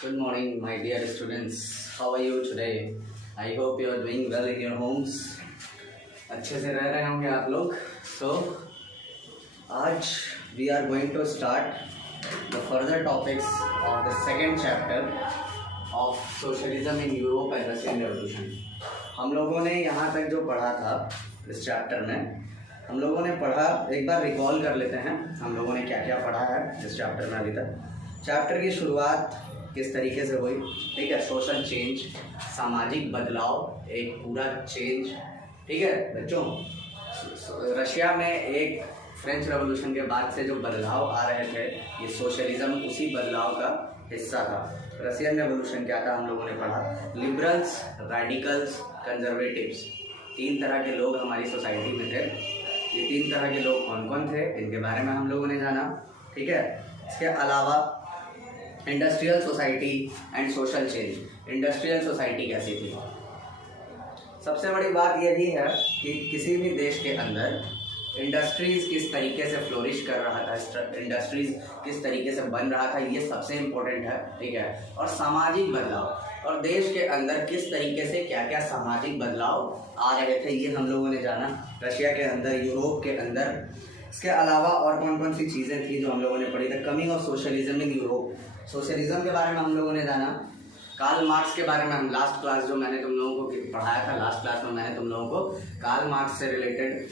Good morning, my dear students. How are you today? I hope you are doing well in your homes. अच्छे से रह रहे होंगे आप लोग. So, आज we are going to start the further topics of the second chapter of socialism in Europe and Russian Revolution. हम लोगों ने यहाँ तक जो पढ़ा था इस चैप्टर में, हम लोगों ने पढ़ा, एक बार रिकॉल कर लेते हैं हम लोगों ने क्या क्या पढ़ा है इस चैप्टर में अभी तक. चैप्टर की शुरुआत किस तरीके से हुई, ठीक है, सोशल चेंज, सामाजिक बदलाव, एक पूरा चेंज, ठीक है बच्चों. रशिया में एक फ्रेंच रेवोल्यूशन के बाद से जो बदलाव आ रहे थे, ये सोशलिज्म उसी बदलाव का हिस्सा था. रशियन रेवोल्यूशन क्या था हम लोगों ने पढ़ा. लिबरल्स, रेडिकल्स, कंजर्वेटिव्स, तीन तरह के लोग हमारी सोसाइटी में थे. ये तीन तरह के लोग कौन कौन थे, इनके बारे में हम लोगों ने जाना, ठीक है. इसके अलावा industrial society and social change. Industrial society कैसी थी. सबसे बड़ी बात यह भी है कि किसी भी देश के अंदर इंडस्ट्रीज़ किस तरीके से फ्लोरिश कर रहा था, इंडस्ट्रीज़ किस तरीके से बन रहा था, ये सबसे इम्पोर्टेंट है, ठीक है. और सामाजिक बदलाव, और देश के अंदर किस तरीके से क्या क्या सामाजिक बदलाव आ रहे थे, ये हम लोगों ने जाना रशिया के अंदर, यूरोप के अंदर. इसके अलावा और कौन कौन सी चीज़ें थी जो हम लोगों ने पढ़ी थी. Coming of socialism in Europe, socialism के बारे में हम लोगों ने जाना. कार्ल मार्क्स के बारे में हम लास्ट क्लास जो मैंने तुम लोगों को पढ़ाया था, लास्ट क्लास में मैंने तुम लोगों को कार्ल मार्क्स से रिलेटेड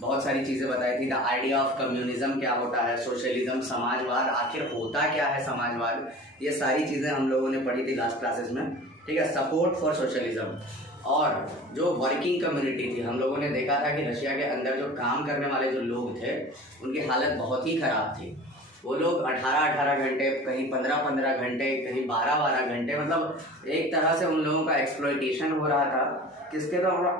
बहुत सारी चीज़ें बताई थी. द आइडिया ऑफ कम्युनिज्म क्या होता है, सोशलिज्म, समाजवाद आखिर होता क्या है समाजवाद, ये सारी चीज़ें हम लोगों ने पढ़ी थी लास्ट क्लासेस में, ठीक है. सपोर्ट फॉर सोशलिज्म, और जो वर्किंग कम्युनिटी थी, हम लोगों ने देखा था कि रशिया के अंदर जो काम करने वाले जो लोग थे उनकी हालत बहुत ही ख़राब थी. वो लोग 18-18 घंटे, कहीं 15-15 घंटे, कहीं 12-12 घंटे, मतलब एक तरह से उन लोगों का एक्सप्लॉयटेशन हो रहा था. किसके द्वारा,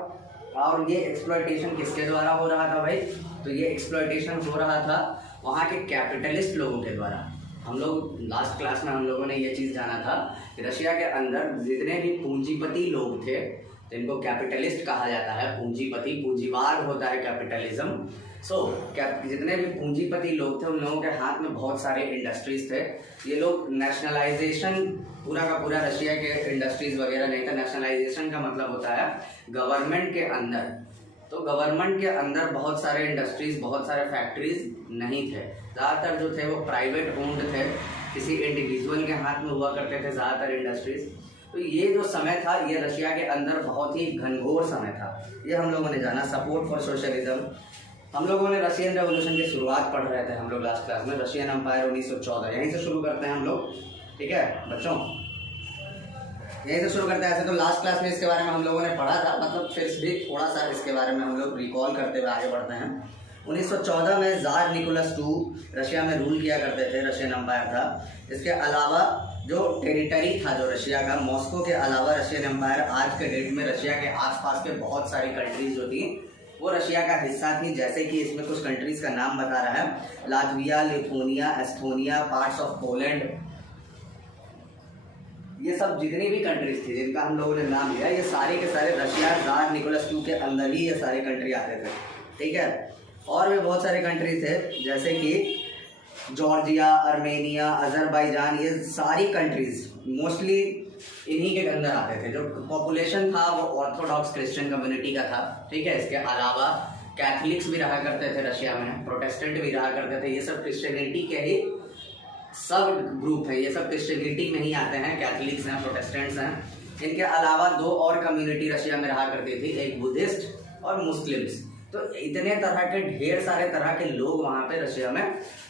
और ये एक्सप्लॉयटेशन किसके द्वारा हो रहा था भाई, तो ये एक्सप्लॉयटेशन हो रहा था वहाँ के कैपिटलिस्ट लोगों के द्वारा. हम लोग लास्ट क्लास में हम लोगों ने ये चीज़ जाना था कि रशिया के अंदर जितने भी पूंजीपति लोग थे, जिनको कैपिटलिस्ट कहा जाता है, पूंजीपति, पूंजीवाद होता है कैपिटलिज्म. जितने भी पूंजीपति लोग थे उन लोगों के हाथ में बहुत सारे इंडस्ट्रीज थे. ये लोग नेशनलाइजेशन, पूरा का पूरा रशिया के इंडस्ट्रीज वगैरह नहीं था. नेशनलाइजेशन का मतलब होता है गवर्नमेंट के अंदर, तो गवर्नमेंट के अंदर बहुत सारे इंडस्ट्रीज, बहुत सारे फैक्ट्रीज नहीं थे. ज़्यादातर जो थे वो प्राइवेट ओन्ड थे, किसी इंडिविजुअल के हाथ में हुआ करते थे ज़्यादातर इंडस्ट्रीज. तो ये जो समय था ये रशिया के अंदर बहुत ही घनघोर समय था, ये हम लोगों ने जाना. सपोर्ट फॉर सोशलिज्म, हम लोगों ने रशियन रेवोल्यूशन की शुरुआत पढ़ रहे थे हम लोग लास्ट क्लास में. रशियन एम्पायर 1914, यहीं से शुरू करते हैं हम लोग, ठीक है बच्चों, यहीं से शुरू करते हैं. ऐसे तो लास्ट क्लास में इसके बारे में हम लोगों ने पढ़ा था, मतलब फिर भी थोड़ा सा इसके बारे में हम लोग रिकॉल करते हुए आगे बढ़ते हैं. 1914 में ज़ार निकोलस II रशिया में रूल किया करते थे, रशियन एम्पायर था. इसके अलावा जो टेरिटरी था जो रशिया का, मॉस्को के अलावा रशियन एम्पायर आज के डेट में रशिया के आसपास के बहुत सारी कंट्रीज जो थी वो रशिया का हिस्सा थी. जैसे कि इसमें कुछ कंट्रीज का नाम बता रहा है, Latvia, Lithuania, Estonia, parts of Poland, ये सब जितनी भी कंट्रीज थी जिनका हम लोगों ने नाम लिया, ये सारे के सारे रशिया ज़ार निकोलस II के अंदर ही ये सारे कंट्री आते थे, ठीक है. और भी बहुत सारे कंट्रीज थे जैसे कि जॉर्जिया, अर्मेनिया, अजरबैजान, ये सारी कंट्रीज मोस्टली इन्हीं के अंदर आते थे. जो पॉपुलेशन था वो ऑर्थोडॉक्स क्रिश्चियन कम्युनिटी का था, ठीक है. इसके अलावा कैथलिक्स भी रहा करते थे रशिया में, प्रोटेस्टेंट भी रहा करते थे. ये सब क्रिश्चियनिटी के ही सब ग्रुप हैं, ये सब क्रिश्चियनिटी में ही आते हैं. कैथलिक्स हैं, प्रोटेस्टेंट्स हैं. इनके अलावा दो और कम्युनिटी रशिया में रहा करती थी, एक बुद्धिस्ट और मुस्लिम्स. तो इतने तरह के, ढेर सारे तरह के लोग वहाँ पे रशिया में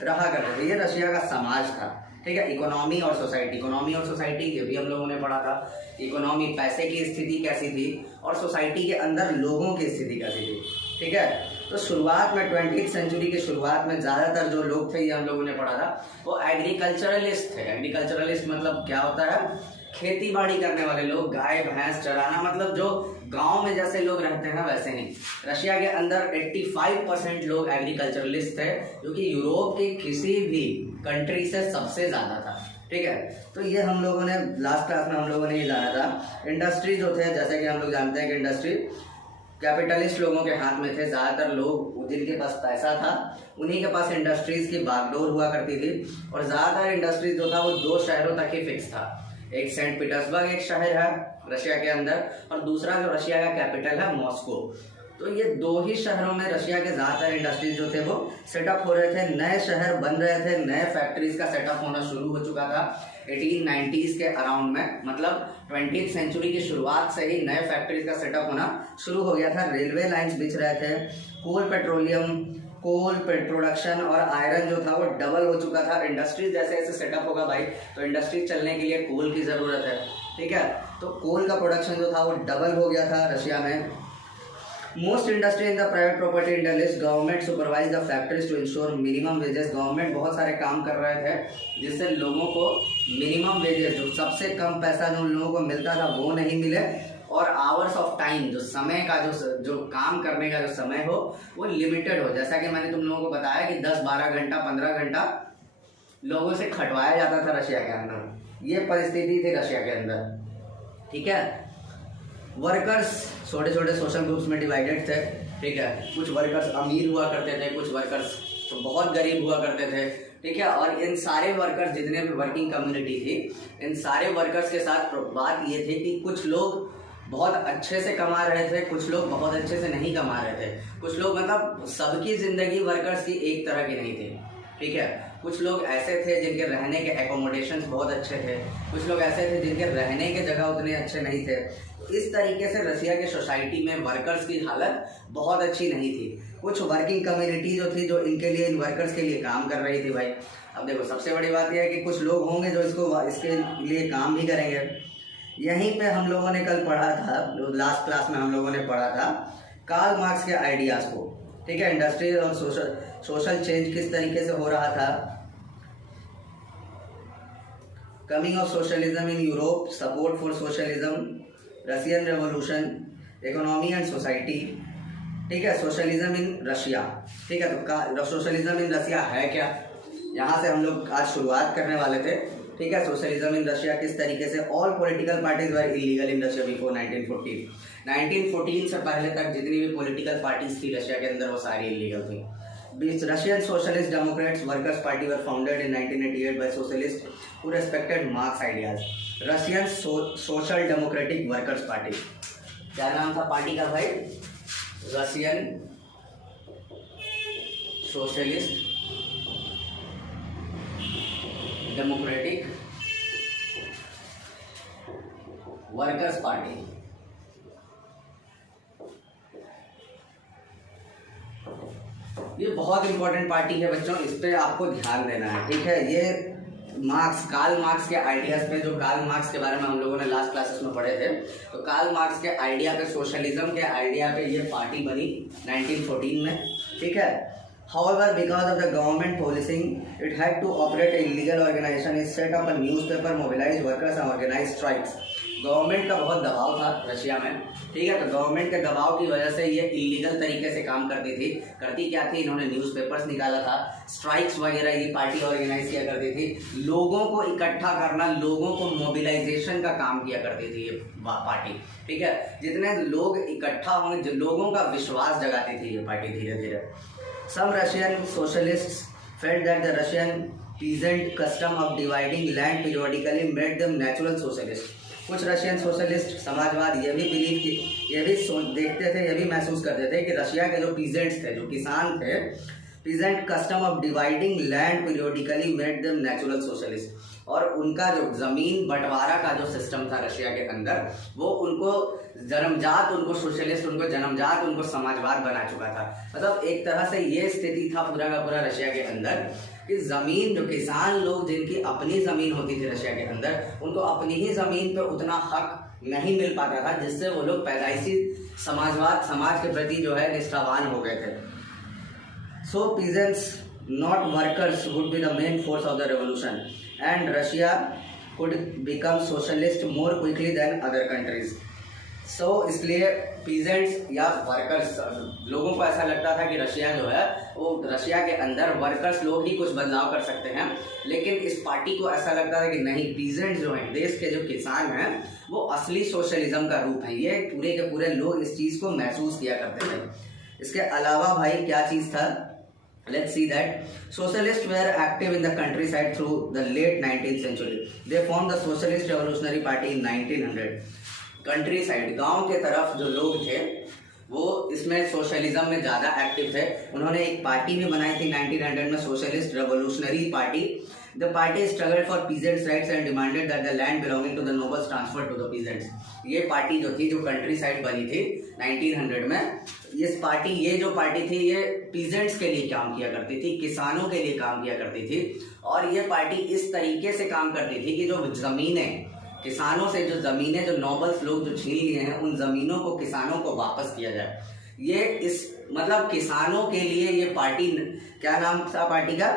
रहा करते थे. ये रशिया का समाज था, ठीक है. इकोनॉमी और सोसाइटी, इकोनॉमी और सोसाइटी ये भी हम लोगों ने पढ़ा था. इकोनॉमी, पैसे की स्थिति कैसी थी, और सोसाइटी के अंदर लोगों की स्थिति कैसी थी, ठीक है. तो शुरुआत में 20वीं सेंचुरी की शुरुआत में ज़्यादातर जो लोग थे ये हम लोगों ने पढ़ा था, वो एग्रीकल्चरलिस्ट थे. एग्रीकल्चरलिस्ट मतलब क्या होता है, खेती बाड़ी करने वाले लोग, गाय भैंस चराना, मतलब जो गांव में जैसे लोग रहते हैं वैसे नहीं. रशिया के अंदर 85% लोग एग्रीकल्चरलिस्ट थे, जो कि यूरोप के किसी भी कंट्री से सबसे ज़्यादा था, ठीक है. तो ये हम लोगों ने लास्ट क्लास में हम लोगों ने ये जाना था. इंडस्ट्री जो थे, जैसे कि हम लोग जानते हैं कि इंडस्ट्री कैपिटलिस्ट लोगों के हाथ में थे। ज़्यादातर लोग जिनके पास पैसा था उन्हीं के पास इंडस्ट्रीज़ की बागडोर हुआ करती थी, और ज़्यादातर इंडस्ट्रीज जो था वो 2 शहरों तक ही फिक्स था। एक सेंट पीटर्सबर्ग एक शहर है रशिया के अंदर, और दूसरा जो रशिया का कैपिटल है मॉस्को। तो ये 2 ही शहरों में रशिया के ज़्यादातर इंडस्ट्रीज जो थे वो सेटअप हो रहे थे, नए शहर बन रहे थे, नए फैक्ट्रीज का सेटअप होना शुरू हो चुका था 1890s के अराउंड में। मतलब 20th सेंचुरी की शुरुआत से ही नए फैक्ट्रीज का सेटअप होना शुरू हो गया था। रेलवे लाइंस बिछ रहे थे, कोल प्रोडक्शन और आयरन जो था वो डबल हो चुका था। इंडस्ट्रीज जैसे जैसे सेटअप होगा भाई, तो इंडस्ट्रीज चलने के लिए कोल की ज़रूरत है, ठीक है। तो कोल का प्रोडक्शन जो था वो डबल हो गया था रशिया में। Most industry in the private property in the list, government supervise the factories to ensure minimum wages. Government बहुत सारे काम कर रहे थे जिससे लोगों को मिनिमम वेजेस, जो सबसे कम पैसा जो लोगों को मिलता था वो नहीं मिले, और आवर्स ऑफ टाइम, जो समय का जो काम करने का जो समय हो वो लिमिटेड हो। जैसा कि मैंने तुम लोगों को बताया कि 10-12 घंटा 15 घंटा लोगों से खटवाया जाता था रशिया के अंदर। ये परिस्थिति थी रशिया के अंदर, ठीक है। वर्कर्स छोटे छोटे सोशल ग्रुप्स में डिवाइडेड थे, ठीक है। कुछ वर्कर्स अमीर हुआ करते थे, कुछ वर्कर्स तो बहुत गरीब हुआ करते थे, ठीक है। और इन सारे वर्कर्स, जितने भी वर्किंग कम्युनिटी थी, इन सारे वर्कर्स के साथ बात ये थी कि कुछ लोग बहुत अच्छे से कमा रहे थे, कुछ लोग बहुत अच्छे से नहीं कमा रहे थे, कुछ लोग, मतलब सबकी ज़िंदगी वर्कर्स की एक तरह की नहीं थी, ठीक है। कुछ लोग ऐसे थे जिनके रहने के एकोमोडेशंस बहुत अच्छे थे, कुछ लोग ऐसे थे जिनके रहने के जगह उतने अच्छे नहीं थे। इस तरीके से रशिया के सोसाइटी में वर्कर्स की हालत बहुत अच्छी नहीं थी। कुछ वर्किंग कम्युनिटी जो थी, जो इनके लिए, इन वर्कर्स के लिए काम कर रही थी भाई। अब देखो, सबसे बड़ी बात यह है कि कुछ लोग होंगे जो इसके लिए काम भी करेंगे। यहीं पे हम लोगों ने कल पढ़ा था, लास्ट क्लास में हम लोगों ने पढ़ा था कार्ल मार्क्स के आइडियाज़ को, ठीक है। इंडस्ट्रियल और सोशल चेंज किस तरीके से हो रहा था। Coming of socialism in Europe, support for socialism, Russian revolution, economy and society, ठीक है। सोशलिज्म इन रशिया, ठीक है। तो सोशलिज्म इन रशिया है क्या, यहाँ से हम लोग आज शुरुआत करने वाले थे, ठीक है। सोशलिज्म इन रशिया किस तरीके से। All political parties were illegal in Russia before 1914। 1914 से पहले तक जितनी भी पॉलिटिकल पार्टीज थी रशिया के अंदर वो सारी इलीगल थी। Russian socialist democrats workers party were founded in 1988 by socialist who respected Marx ideas. Russian social democratic workers party, क्या नाम था पार्टी का भाई? Russian socialist democratic workers party. ये बहुत इंपॉर्टेंट पार्टी है बच्चों, इस पे आपको ध्यान देना है, ठीक है। ये कार्ल मार्क्स के आइडियाज पे, जो कार्ल मार्क्स के बारे में हम लोगों ने लास्ट क्लासेस में पढ़े थे, तो कार्ल मार्क्स के आइडिया पे, सोशलिज्म के आइडिया पे ये पार्टी बनी 1914 में, ठीक है। However, because of the government policing, it had to operate a illegal organization, is set up a newspaper, mobilize workers and organize strikes. Government का बहुत दबाव था रशिया में, ठीक है। तो गवर्नमेंट के दबाव की वजह से ये इलीगल तरीके से काम करती थी। करती क्या थी? इन्होंने न्यूज़पेपर्स निकाला था, स्ट्राइक्स वगैरह ये पार्टी ऑर्गेनाइज किया करती थी, लोगों को इकट्ठा करना, लोगों को मोबिलाइजेशन का काम किया करती थी ये पार्टी, ठीक है। जितने लोग इकट्ठा होंगे, लोगों का विश्वास जगाती थी ये पार्टी धीरे धीरे। Some Russian socialists felt that the Russian peasant custom of dividing land periodically made them natural socialists. कुछ रशियन सोशलिस्ट समाजवाद ये भी बिलीव की, ये भी देखते थे, ये भी महसूस करते थे कि रशिया के जो पीजेंट्स थे, जो किसान थे, peasant custom of dividing land periodically made them natural socialist, और उनका जो ज़मीन बंटवारा का जो सिस्टम था रशिया के अंदर, वो उनको जन्मजात, उनको सोशलिस्ट, उनको जन्मजात, उनको समाजवाद बना चुका था। मतलब एक तरह से ये स्थिति था पूरा का पूरा रशिया के अंदर कि ज़मीन, जो किसान लोग जिनकी अपनी ज़मीन होती थी रशिया के अंदर, उनको अपनी ही ज़मीन पे उतना हक नहीं मिल पाता था, जिससे वो लोग पैदाइशी समाजवाद, समाज के प्रति जो है निष्ठावान हो गए थे। सो peasants not workers would be the main force of the revolution, and Russia could become socialist more quickly than other countries. सो इसलिए पीजेंट्स या वर्कर्स, लोगों को ऐसा लगता था कि रशिया जो है वो रशिया के अंदर वर्कर्स लोग ही कुछ बदलाव कर सकते हैं, लेकिन इस पार्टी को ऐसा लगता था कि नहीं, पीजेंट्स जो हैं, देश के जो किसान हैं, वो असली सोशलिज्म का रूप है। ये पूरे के पूरे लोग इस चीज़ को महसूस किया करते थे। इसके अलावा भाई क्या चीज़ था, let's see that socialists were active in the countryside through the late 19th century. They formed the Socialist Revolutionary Party in 1900. Country side, गांव के तरफ जो लोग थे वो इसमें सोशलिज्म में ज़्यादा एक्टिव थे। उन्होंने एक पार्टी भी बनाई थी 1900 में, socialist revolutionary party. The party struggled for peasants rights and demanded that the land belonging to the nobles transfer to the peasants. ये पार्टी जो थी, जो कंट्री साइड बनी थी 1900 में, ये जो पार्टी थी ये पीजेंट्स के लिए काम किया करती थी, किसानों के लिए काम किया करती थी। और ये पार्टी इस तरीके से काम करती थी कि जो ज़मीनें, किसानों से जो ज़मीनें, जो नोबल्स लोग जो छीन लिए हैं, उन ज़मीनों को किसानों को वापस किया जाए। ये इस मतलब किसानों के लिए ये पार्टी, क्या नाम था पार्टी का?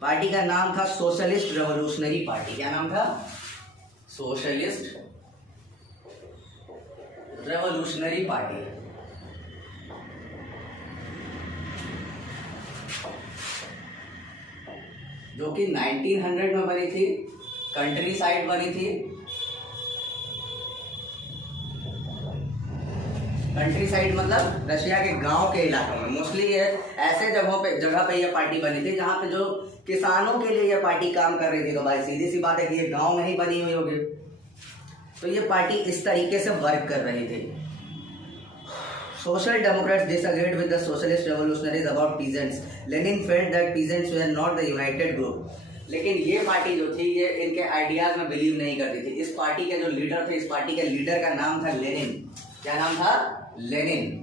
पार्टी का नाम था सोशलिस्ट रेवोल्यूशनरी पार्टी। क्या नाम था? Socialist revolutionary party. जो कि 1900 में बनी थी, कंट्री साइड बनी थी। कंट्री साइड मतलब रशिया के गांव के इलाकों में, मोस्टली ये ऐसे जगह पे ये पार्टी बनी थी जहां पे जो किसानों के लिए ये पार्टी काम कर रही थी। तो भाई सीधी सी बात है कि ये गांव में ही बनी हुई होगी। तो ये पार्टी इस तरीके से वर्क कर रही थी। Social Democrats disagreed with the Socialist Revolutionaries about peasants. Lenin felt that peasants were not the united group. लेकिन ये पार्टी जो थी ये इनके आइडियाज में बिलीव नहीं करती थी। इस पार्टी के जो लीडर थे, इस पार्टी के लीडर का नाम था लेनिन। क्या नाम था? लेनिन।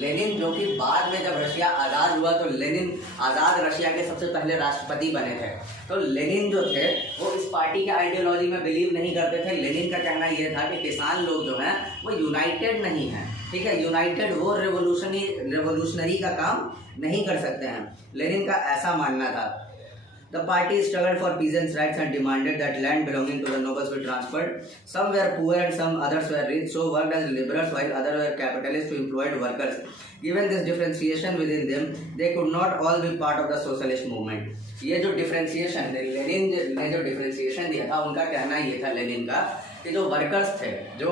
लेनिन जो कि बाद में जब रशिया आज़ाद हुआ तो लेनिन आज़ाद रशिया के सबसे पहले राष्ट्रपति बने थे। तो लेनिन जो थे वो इस पार्टी के आइडियोलॉजी में बिलीव नहीं करते थे। लेनिन का कहना यह था कि किसान लोग जो हैं वो यूनाइटेड नहीं हैं, ठीक है, यूनाइटेड वो रेवोल्यूशनरी का काम नहीं कर सकते हैं। लेनिन का ऐसा मानना था। The party struggled for peasants' rights and demanded that land belonging to the nobles be transferred. Some were poor and some others were rich, so worked as liberals while others were capitalists who employed workers. Given this differentiation within them, they could not all be part of the socialist movement. ये जो differentiation, Lenin ने जो differentiation दिया था, उनका कहना ये था लेनिन का कि जो वर्कर्स थे, जो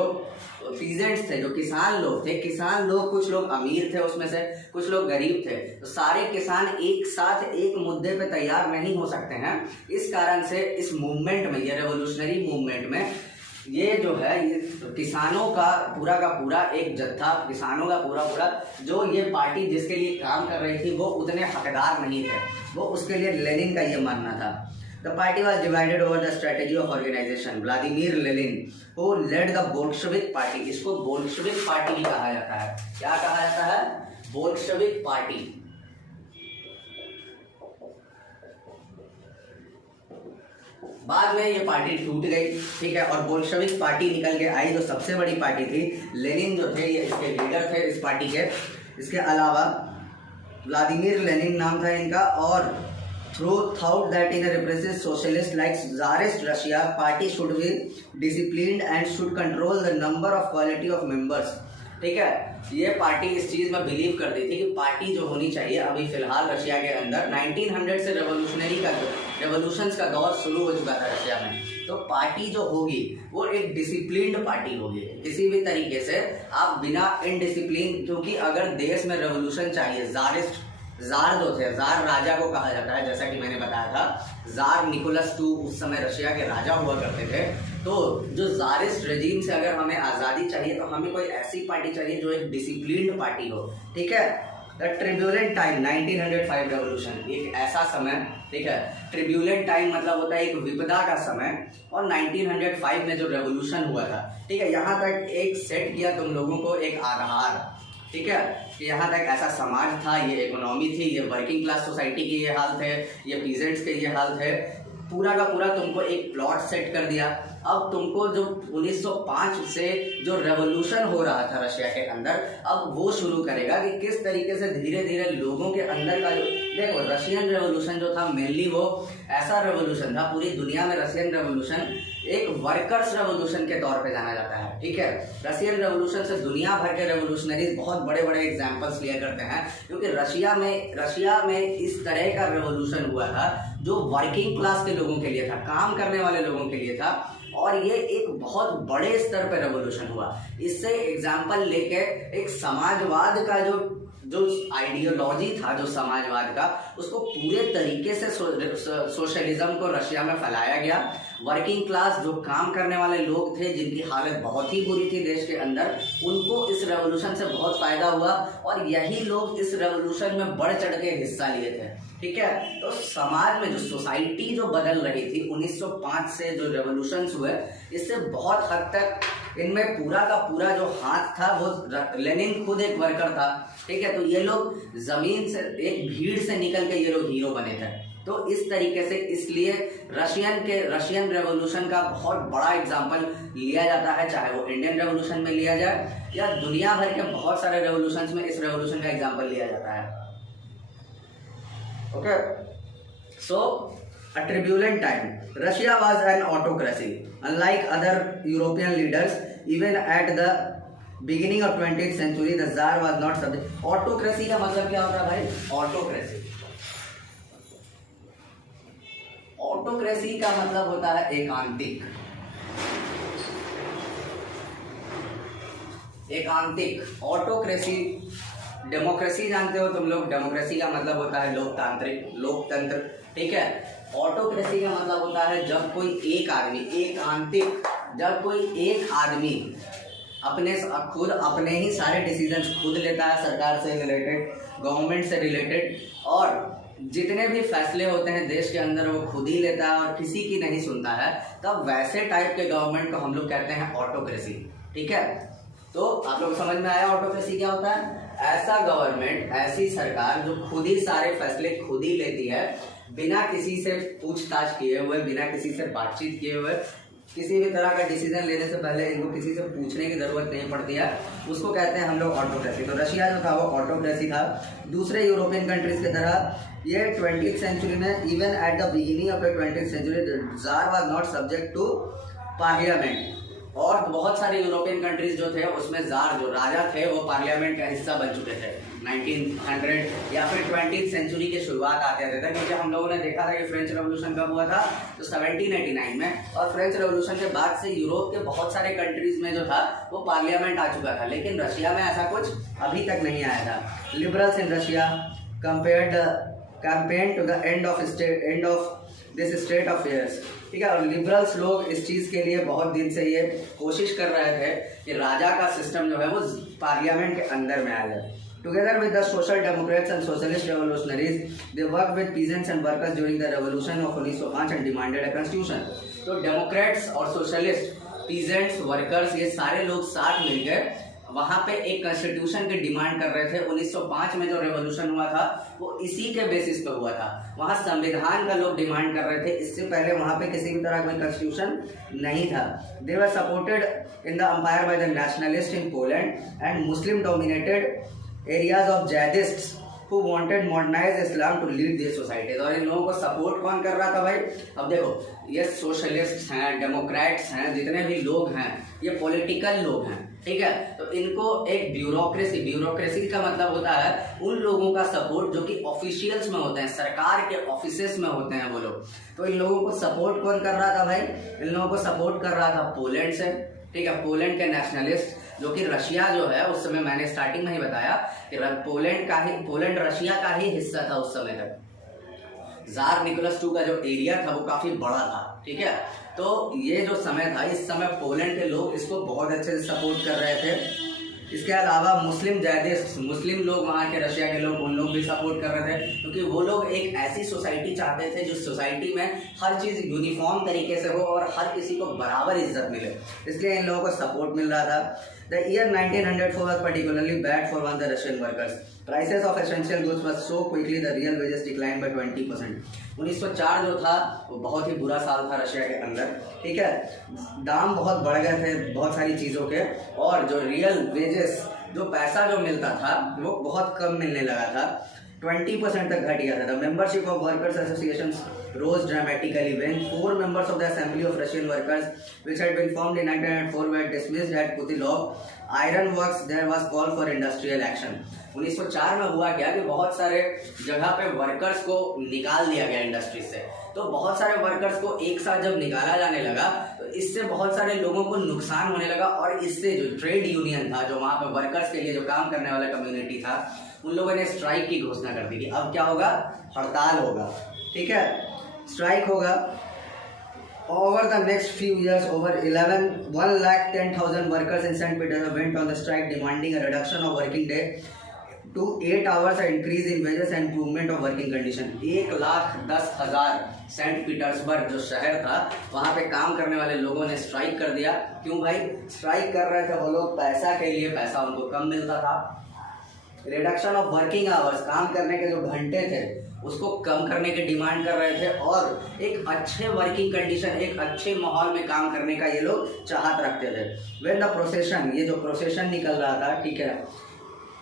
पीजेंट्स थे, जो किसान लोग थे, किसान लोग कुछ लोग अमीर थे, उसमें से कुछ लोग गरीब थे, तो सारे किसान एक साथ एक मुद्दे पे तैयार नहीं हो सकते हैं। इस कारण से इस मूवमेंट में, ये रेवोल्यूशनरी मूवमेंट में, ये जो है ये किसानों का पूरा एक जत्था, किसानों का पूरा जो ये पार्टी जिसके लिए काम कर रही थी वो उतने हकदार नहीं थे। वो उसके लिए लेनिन का ये मानना था। The party was divided over the strategy of organization. Vladimir Lenin, who led the Bolshevik party, इसको बोल्शेविक पार्टी भी कहा जाता है। क्या कहा जाता है? Bolshevik party. बाद में ये पार्टी टूट गई, ठीक है, और बोल्शेविक पार्टी निकल के आई जो सबसे बड़ी पार्टी थी। लेनिन जो थे ये इसके लीडर थे इस पार्टी के। इसके अलावा व्लादिमीर लेनिन नाम था इनका, और thought that in a repressive socialist like Tsarist Russia, party should be disciplined and should control the number of quality of members. ठीक है, ये पार्टी इस चीज में बिलीव करती थी कि पार्टी जो होनी चाहिए, अभी फिलहाल रशिया के अंदर 1900 से रेवोल्यूशंस का दौर शुरू हो चुका था रशिया में। तो पार्टी जो होगी वो एक डिसिप्लिन्ड पार्टी होगी। किसी भी तरीके से आप बिना इनडिसिप्लिन, क्योंकि अगर देश में रेवोल्यूशन चाहिए, जार जो थे, जार राजा को कहा जाता है, जैसा कि मैंने बताया था, जार निकोलस II उस समय रशिया के राजा हुआ करते थे। तो जो जारिस्ट रेजीम से अगर हमें आज़ादी चाहिए तो हमें कोई ऐसी पार्टी चाहिए जो एक डिसिप्लिन्ड पार्टी हो, ठीक है। द ट्रिब्यूलेंट टाइम 1905 रेवोल्यूशन, एक ऐसा समय, ठीक है, ट्रिब्यूलेंट टाइम मतलब होता है एक विपदा का समय, और 1905 में जो रेवोल्यूशन हुआ था, ठीक है, यहाँ तक एक सेट किया तुम लोगों को एक आधार, ठीक है, कि यहाँ तक ऐसा समाज था, ये इकोनॉमी थी, ये वर्किंग क्लास सोसाइटी के ये हाल थे, ये पीजेंट्स के ये हाल थे। पूरा का पूरा तुमको एक प्लॉट सेट कर दिया। अब तुमको जो 1905 से जो रेवोल्यूशन हो रहा था रशिया के अंदर, अब वो शुरू करेगा कि किस तरीके से धीरे धीरे लोगों के अंदर का जो, देखो रशियन रेवोल्यूशन जो था मेनली वो ऐसा रेवोल्यूशन था, पूरी दुनिया में रशियन रेवोल्यूशन एक वर्कर्स रेवोल्यूशन के तौर पे जाना जाता है, ठीक है। रशियन रेवोल्यूशन से दुनिया भर के रेवोल्यूशनरीज बहुत बड़े बड़े एग्जांपल्स लिया करते हैं, क्योंकि रशिया में इस तरह का रेवोल्यूशन हुआ था जो वर्किंग क्लास के लोगों के लिए था, काम करने वाले लोगों के लिए था, और ये एक बहुत बड़े स्तर पर रेवोल्यूशन हुआ। इससे एग्जाम्पल लेके एक समाजवाद का जो आइडियोलॉजी था, जो समाजवाद का, उसको पूरे तरीके से सोशलिज्म को रशिया में फैलाया गया। वर्किंग क्लास जो काम करने वाले लोग थे, जिनकी हालत बहुत ही बुरी थी देश के अंदर, उनको इस रेवोल्यूशन से बहुत फायदा हुआ, और यही लोग इस रेवोल्यूशन में बढ़ चढ़ के हिस्सा लिए थे, ठीक है। तो समाज में जो सोसाइटी जो बदल रही थी 1905 से जो रेवोल्यूशंस हुए, इससे बहुत हद तक इनमें पूरा का पूरा जो हाथ था वो लेनिन खुद एक वर्कर था, ठीक है। तो ये लोग जमीन से, एक भीड़ से निकल के ये लोग हीरो बने थे। तो इस तरीके से, इसलिए रशियन रेवोल्यूशन का बहुत बड़ा एग्जाम्पल लिया जाता है, चाहे वो इंडियन रेवोल्यूशन में लिया जाए या दुनिया भर के बहुत सारे रेवोल्यूशंस में इस रेवोल्यूशन का एग्जाम्पल लिया जाता है। Okay, so a turbulent time. Russia was an autocracy. Unlike other European leaders, even at the beginning of 20th century, the Tsar was not subject. Autocracy का मतलब क्या होता है भाई? Autocracy का मतलब होता है एकांतिक। ऑटोक्रेसी, डेमोक्रेसी जानते हो तुम लोग, डेमोक्रेसी का मतलब होता है लोकतंत्र, ठीक है। ऑटोक्रेसी का मतलब होता है जब कोई एक आदमी, जब कोई एक आदमी अपने ही सारे डिसीजंस खुद लेता है, सरकार से रिलेटेड, गवर्नमेंट से रिलेटेड, और जितने भी फैसले होते हैं देश के अंदर वो खुद ही लेता है और किसी की नहीं सुनता है, तब वैसे टाइप के गवर्नमेंट को हम लोग कहते हैं ऑटोक्रेसी, ठीक है। तो आप लोग समझ में आया ऑटोक्रेसी क्या होता है? ऐसा गवर्नमेंट, ऐसी सरकार जो खुद ही सारे फैसले खुद ही लेती है, बिना किसी से पूछताछ किए हुए, बिना किसी से बातचीत किए हुए, किसी भी तरह का डिसीजन लेने से पहले इनको किसी से पूछने की जरूरत नहीं पड़ती है, उसको कहते हैं हम लोग ऑटोक्रेसी। तो रशिया जो था वो ऑटोक्रेसी था। दूसरे यूरोपियन कंट्रीज की तरह ये 20th सेंचुरी में, even at the beginning of the 20th century, the tsar was not subject to parliament. और बहुत सारे यूरोपियन कंट्रीज जो थे उसमें ज़ार, जो राजा थे, वो पार्लियामेंट का हिस्सा बन चुके थे 1900 या फिर 20th सेंचुरी के शुरुआत आते थे, क्योंकि हम लोगों ने देखा था कि फ्रेंच रेवोल्यूशन कब हुआ था, तो 1789 में, और फ्रेंच रेवोल्यूशन के बाद से यूरोप के बहुत सारे कंट्रीज में जो था वो पार्लियामेंट आ चुका था, लेकिन रशिया में ऐसा कुछ अभी तक नहीं आया था। Liberals in Russia campaign to the end of this state of affairs, ठीक है। और लिबरल्स लोग इस चीज़ के लिए बहुत दिन से ये कोशिश कर रहे थे कि राजा का सिस्टम जो है वो पार्लियामेंट के अंदर में आ जाए। Together with the social Democrats and socialist revolutionaries, they work with peasants and workers during the revolution of 1905 and demanded a constitution. तो डेमोक्रेट्स और सोशलिस्ट, पीजेंट्स, वर्कर्स, ये सारे लोग साथ मिलकर वहाँ पे एक कॉन्स्टिट्यूशन की डिमांड कर रहे थे। 1905 में जो रेवोल्यूशन हुआ था वो इसी के बेसिस पे हुआ था। वहाँ संविधान का लोग डिमांड कर रहे थे, इससे पहले वहाँ पे किसी भी तरह का कॉन्स्टिट्यूशन नहीं था। They were supported in the empire by the nationalist in Poland and Muslim dominated areas of Jadidists who wanted modernized Islam to lead their societies। और इन लोगों को सपोर्ट कौन कर रहा था भाई? अब देखो, ये सोशलिस्ट हैं, डेमोक्रेट्स हैं, जितने भी लोग हैं ये पॉलिटिकल लोग हैं, ठीक है। तो इनको एक ब्यूरोक्रेसी का मतलब होता है उन लोगों का सपोर्ट जो कि ऑफिशियल्स में होते हैं, सरकार के ऑफिसेस में होते हैं वो लोग। तो इन लोगों को सपोर्ट कौन कर रहा था भाई? इन लोगों को सपोर्ट कर रहा था पोलैंड से, ठीक है, पोलैंड के नेशनलिस्ट, जो कि रशिया जो है उस समय, मैंने स्टार्टिंग में ही बताया कि पोलैंड रशिया का ही हिस्सा था उस समय तक। ज़ार निकोलस II का जो एरिया था वो काफी बड़ा था, ठीक है। तो ये जो समय था, इस समय पोलैंड के लोग इसको बहुत अच्छे से सपोर्ट कर रहे थे। इसके अलावा मुस्लिम जैदिस्ट, मुस्लिम लोग, वहाँ के रशिया के लोग, उन लोग भी सपोर्ट कर रहे थे, क्योंकि वो लोग एक ऐसी सोसाइटी चाहते थे जो सोसाइटी में हर चीज़ यूनिफॉर्म तरीके से हो और हर किसी को बराबर इज्जत मिले, इसलिए इन लोगों को सपोर्ट मिल रहा था। The year 1904 was particularly bad for one of the Russian workers। Prices of essential goods was so quickly the real wages declined by 20%. 1904 जो था वो बहुत ही बुरा साल था रशिया के अंदर, ठीक है। दाम बहुत बढ़ गए थे बहुत सारी चीज़ों के, और जो रियल वेजेस, जो पैसा जो मिलता था वो बहुत कम मिलने लगा था, 20% तक घट गया था। The membership of workers associations rose dramatically when 4 members of the Assembly of Russian Workers, which had been formed in 1904, were dismissed at Putilov Iron Works. There was call for industrial action. 1904 में हुआ क्या कि बहुत सारे जगह पे workers को निकाल दिया गया इंडस्ट्री से। तो बहुत सारे वर्कर्स को एक साथ जब निकाला जाने लगा तो इससे बहुत सारे लोगों को नुकसान होने लगा, और इससे जो ट्रेड यूनियन था, जो वहाँ पे वर्कर्स के लिए जो काम करने वाला कम्युनिटी था, उन लोगों ने स्ट्राइक की घोषणा कर दी कि अब क्या होगा, हड़ताल होगा, ठीक है, स्ट्राइक होगा। Over the next few years, over 1,10,000 workers in St. Petersburg went on the strike, demanding a reduction of working day to 8 hours, an increase in wages and improvement of working condition. 1,10,000 Saint Petersburg जो शहर था, वहाँ पे काम करने वाले लोगों ने स्ट्राइक कर दिया। क्यों भाई स्ट्राइक कर रहे थे वो लोग? पैसा के लिए, पैसा उनको कम मिलता था। रिडक्शन ऑफ वर्किंग आवर्स, काम करने के जो घंटे थे उसको कम करने की डिमांड कर रहे थे, और एक अच्छे वर्किंग कंडीशन, एक अच्छे माहौल में काम करने का ये लोग चाहत रखते थे। व्हेन द प्रोसेशन, ये जो प्रोसेशन निकल रहा था, ठीक है,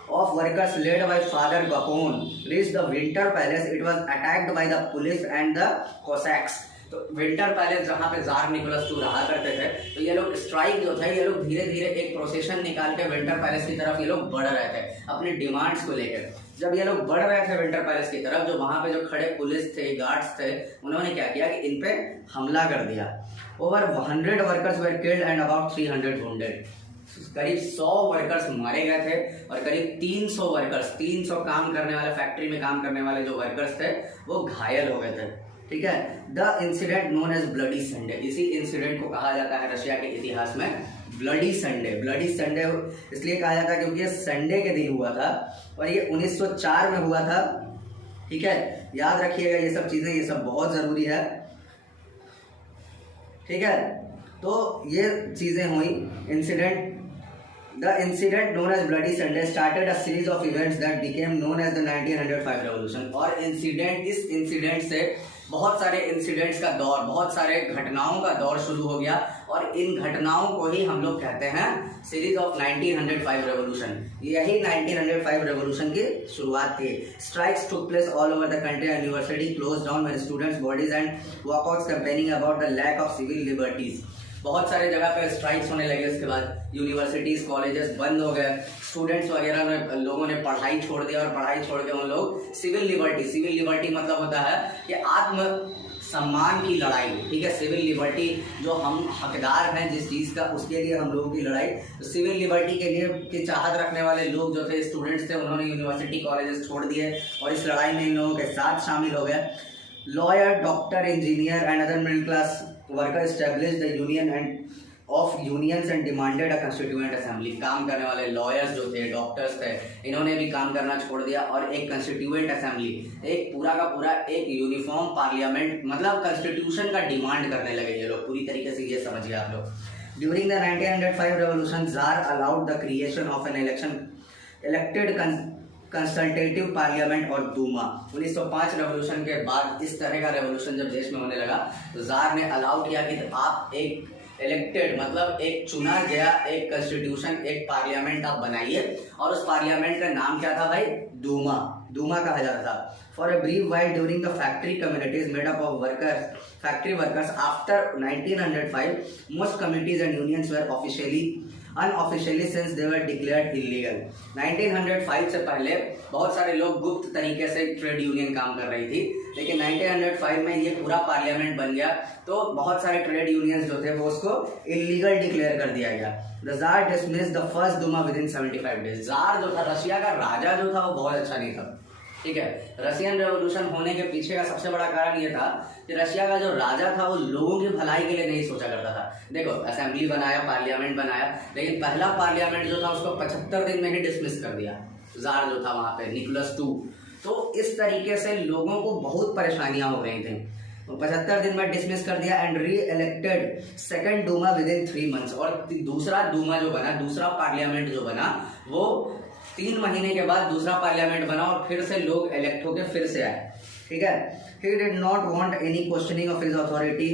of workers led by Father Gapon reached the Winter Palace, it was attacked by the police and the Cossacks. तो विंटर पैलेस जहाँ पे जार निकोलस II रहा करते थे, तो ये लोग स्ट्राइक जो थे, ये लोग धीरे धीरे एक प्रोसेशन निकाल के विंटर पैलेस की तरफ ये लोग बढ़ रहे थे अपनी डिमांड्स को लेकर। जब ये लोग बढ़ रहे थे विंटर पैलेस की तरफ, जो वहाँ पे जो खड़े पुलिस थे, गार्ड्स थे, उन्होंने क्या किया कि इन पे हमला कर दिया। Over 100 workers were killed and about 300 wounded. करीब 100 वर्कर्स मारे गए थे और करीब 300 वर्कर्स, 300 काम करने वाले, फैक्ट्री में काम करने वाले जो वर्कर्स थे वो घायल हो गए थे, ठीक है। The incident known as bloody Sunday, इसी इंसिडेंट को कहा जाता है रशिया के इतिहास में ब्लडी संडे। ब्लडी संडे इसलिए कहा जाता है क्योंकि ये संडे के दिन हुआ था और ये 1904 में हुआ था, ठीक है। याद रखिएगा ये सब चीजें, ये सब बहुत जरूरी है, ठीक है। तो ये चीजें हुई incident. The incident known as Bloody Sunday started a series of events that became known as the 1905 revolution. और इस इंसिडेंट से बहुत सारे इंसिडेंट्स का दौर, बहुत सारे घटनाओं का दौर शुरू हो गया, और इन घटनाओं को ही हम लोग कहते हैं सीरीज ऑफ 1905 रेवोल्यूशन। यही 1905 रेवोल्यूशन की शुरुआत थी। Strikes took place all over the country and university close down when students bodies and walkouts complaining about the lack of civil liberties. बहुत सारे जगह पे स्ट्राइक्स होने लगे, उसके बाद यूनिवर्सिटीज, कॉलेजेस बंद हो गए, स्टूडेंट्स वगैरह ने, लोगों ने पढ़ाई छोड़ दिया, और पढ़ाई छोड़ के उन लोग सिविल लिबर्टी मतलब होता है कि आत्म सम्मान की लड़ाई, ठीक है। सिविल लिबर्टी, जो हम हकदार हैं जिस चीज़ का, उसके लिए हम लोगों की लड़ाई। तो सिविल लिबर्टी के लिए की चाहत रखने वाले लोग जो थे, स्टूडेंट्स थे, उन्होंने यूनिवर्सिटी कॉलेजेस छोड़ दिए और इस लड़ाई में इन लोगों के साथ शामिल हो गए। Lawyer, doctor, engineer and other middle class worker established the union and of unions and demanded a constituent assembly. काम करने वाले लॉयर्स जो थे, डॉक्टर्स थे, इन्होंने भी काम करना छोड़ दिया और एक कंस्टिट्यूएंट असेंबली, एक पूरा का पूरा एक यूनिफॉर्म पार्लियामेंट, मतलब कंस्टिट्यूशन का डिमांड करने लगे ये लोग। पूरी तरीके से ये समझिए आप लोग। During the 1905 revolution, Tsar allowed the creation of an elected consultative parliament और दूमा। 1905 रेवोल्यूशन के बाद इस तरह का रेवोल्यूशन जब देश में होने लगा, तो जार ने अलाउ किया कि आप एक इलेक्टेड, मतलब एक चुना गया एक कॉन्स्टिट्यूशन, एक पार्लियामेंट आप बनाइए, और उस पार्लियामेंट का नाम क्या था भाई? दूमा कहा जाता था। For a brief while during the factory communities made up of workers, factory workers, after 1905 most communities and unions were unofficially since they were declared illegal. 1905 से पहले बहुत सारे लोग गुप्त तरीके से ट्रेड यूनियन काम कर रही थी, लेकिन 1905 में ये पूरा पार्लियामेंट बन गया, तो बहुत सारे ट्रेड यूनियंस जो थे वो उसको इलीगल डिक्लेयर कर दिया गया। The tsar dismissed the first Duma within 75 days. Tsar जो था, रशिया का राजा जो था, वो बहुत अच्छा नहीं था, ठीक है। रशियन रेवोल्यूशन होने के पीछे का सबसे बड़ा कारण ये था कि रशिया का जो राजा था वो लोगों की भलाई के लिए नहीं सोचा करता था। देखो, असेंबली बनाया, पार्लियामेंट बनाया, लेकिन पहला पार्लियामेंट जो था उसको 75 दिन में ही डिसमिस कर दिया, जार जो था वहां पे, निकोलस II। तो इस तरीके से लोगों को बहुत परेशानियां हो रही थी, तो 75 दिन में डिसमिस कर दिया and re elected second Duma with in 3 months. और दूसरा डूमा जो बना, दूसरा पार्लियामेंट जो बना, वो 3 महीने के बाद दूसरा पार्लियामेंट बना और फिर से लोग इलेक्ट होकर फिर से आए, ठीक है। He did not want any questioning of his authority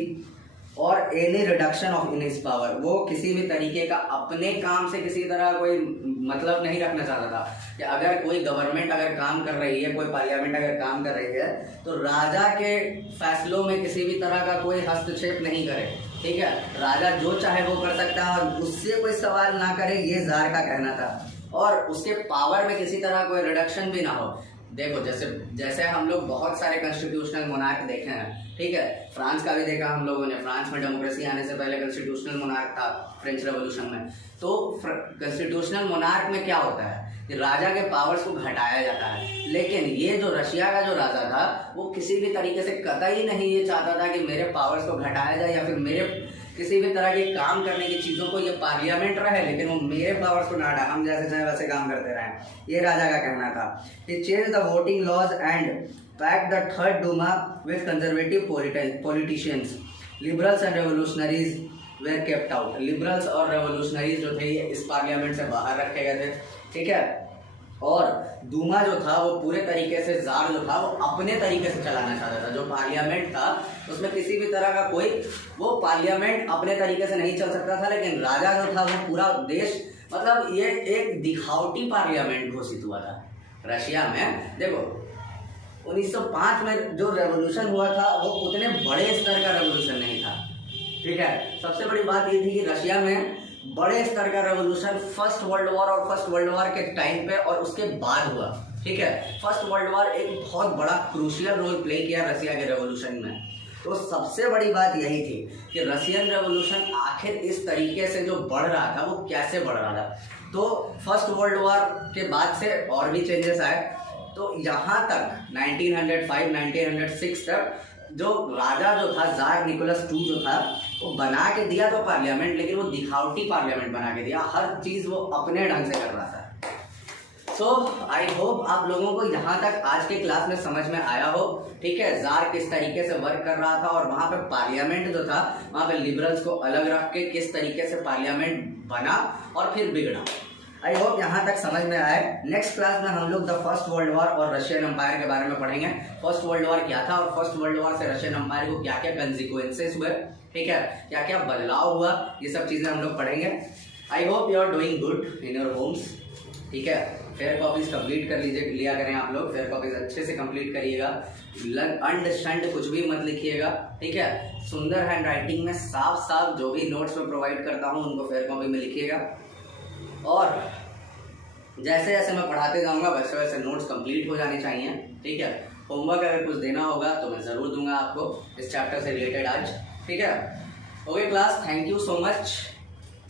और any reduction of in his power. वो किसी भी तरीके का अपने काम से किसी तरह कोई मतलब नहीं रखना चाहता था कि अगर कोई गवर्नमेंट अगर काम कर रही है, कोई पार्लियामेंट अगर काम कर रही है, तो राजा के फैसलों में किसी भी तरह का कोई हस्तक्षेप नहीं करे, ठीक है। राजा जो चाहे वो कर सकता है और उससे कोई सवाल ना करे, ये जार का कहना था। और उसके पावर में किसी तरह कोई रिडक्शन भी ना हो। देखो जैसे हम लोग बहुत सारे कॉन्स्टिट्यूशनल मोनार्क देखे हैं, ठीक है। फ्रांस का भी देखा हम लोगों ने, फ्रांस में डेमोक्रेसी आने से पहले कॉन्स्टिट्यूशनल मोनार्क था फ्रेंच रेवोल्यूशन में। तो कॉन्स्टिट्यूशनल मोनार्क में क्या होता है कि राजा के पावर्स को घटाया जाता है, लेकिन ये जो रशिया का जो राजा था वो किसी भी तरीके से कतई नहीं ये चाहता था कि मेरे पावर्स को घटाया जाए या फिर मेरे किसी भी तरह के काम करने की चीज़ों को, ये पार्लियामेंट रहे लेकिन वो मेरे पावर्स को ना हटा, हम जैसे चाहे वैसे काम करते रहे, ये राजा का कहना था। He change the voting laws and packed the third Duma with conservative politicians. Liberals and revolutionaries were kept out. Liberals और रेवोल्यूशनरीज जो थे ये इस पार्लियामेंट से बाहर रखे गए थे, ठीक है। और दूमा जो था वो पूरे तरीके से जार जो था वो अपने तरीके से चलाना चाहता था। जो पार्लियामेंट था उसमें किसी भी तरह का कोई, वो पार्लियामेंट अपने तरीके से नहीं चल सकता था, लेकिन राजा जो था वो पूरा देश, मतलब ये एक दिखावटी पार्लियामेंट घोषित हुआ था रशिया में। देखो 1905 में जो रेवोल्यूशन हुआ था वो उतने बड़े स्तर का रेवोल्यूशन नहीं था, ठीक है। सबसे बड़ी बात ये थी कि रशिया में बड़े स्तर का रेवोल्यूशन फर्स्ट वर्ल्ड वॉर और फर्स्ट वर्ल्ड वॉर के टाइम पे और उसके बाद हुआ, ठीक है। फर्स्ट वर्ल्ड वॉर एक बहुत बड़ा क्रूशियल रोल प्ले किया रशिया के रेवोल्यूशन में। तो सबसे बड़ी बात यही थी कि रशियन रेवोल्यूशन आखिर इस तरीके से जो बढ़ रहा था वो कैसे बढ़ रहा था। तो फर्स्ट वर्ल्ड वॉर के बाद से और भी चेंजेस आए। तो यहाँ तक 1905 1906 तक जो राजा जो था जार निकोलस II जो था वो बना के दिया तो पार्लियामेंट, लेकिन वो दिखावटी पार्लियामेंट बना के दिया, हर चीज़ वो अपने ढंग से कर रहा था। सो आई होप आप लोगों को यहाँ तक आज के क्लास में समझ में आया हो, ठीक है। जार किस तरीके से वर्क कर रहा था और वहाँ पे पार्लियामेंट जो था वहाँ पे लिबरल्स को अलग रख के किस तरीके से पार्लियामेंट बना और फिर बिगड़ा। आई होप यहाँ तक समझ में आए। नेक्स्ट क्लास में हम लोग द फर्स्ट वर्ल्ड वॉर और रशियन एम्पायर के बारे में पढ़ेंगे। फर्स्ट वर्ल्ड वॉर क्या था और फर्स्ट वर्ल्ड वॉर से रशियन एम्पायर को क्या क्या कंसिक्वेंसेस हुए, ठीक है, क्या क्या बदलाव हुआ, ये सब चीज़ें हम लोग पढ़ेंगे। I hope you are doing good in your homes, ठीक है। फेयर कॉपीज कंप्लीट कर लिया करें आप लोग, फेयर कॉपीज अच्छे से कंप्लीट करिएगा, अंड शंड कुछ भी मत लिखिएगा, ठीक है। सुंदर हैंड राइटिंग में साफ साफ जो भी नोट्स में प्रोवाइड करता हूँ उनको फेयर कॉपी में लिखिएगा। और जैसे जैसे मैं पढ़ाते जाऊंगा वैसे वैसे नोट्स कंप्लीट हो जाने चाहिए, ठीक है। होमवर्क अगर कुछ देना होगा तो मैं ज़रूर दूंगा आपको इस चैप्टर से रिलेटेड आज, ठीक है। Okay class, thank you so much,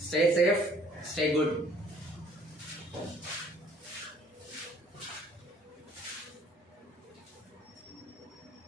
stay safe, stay good.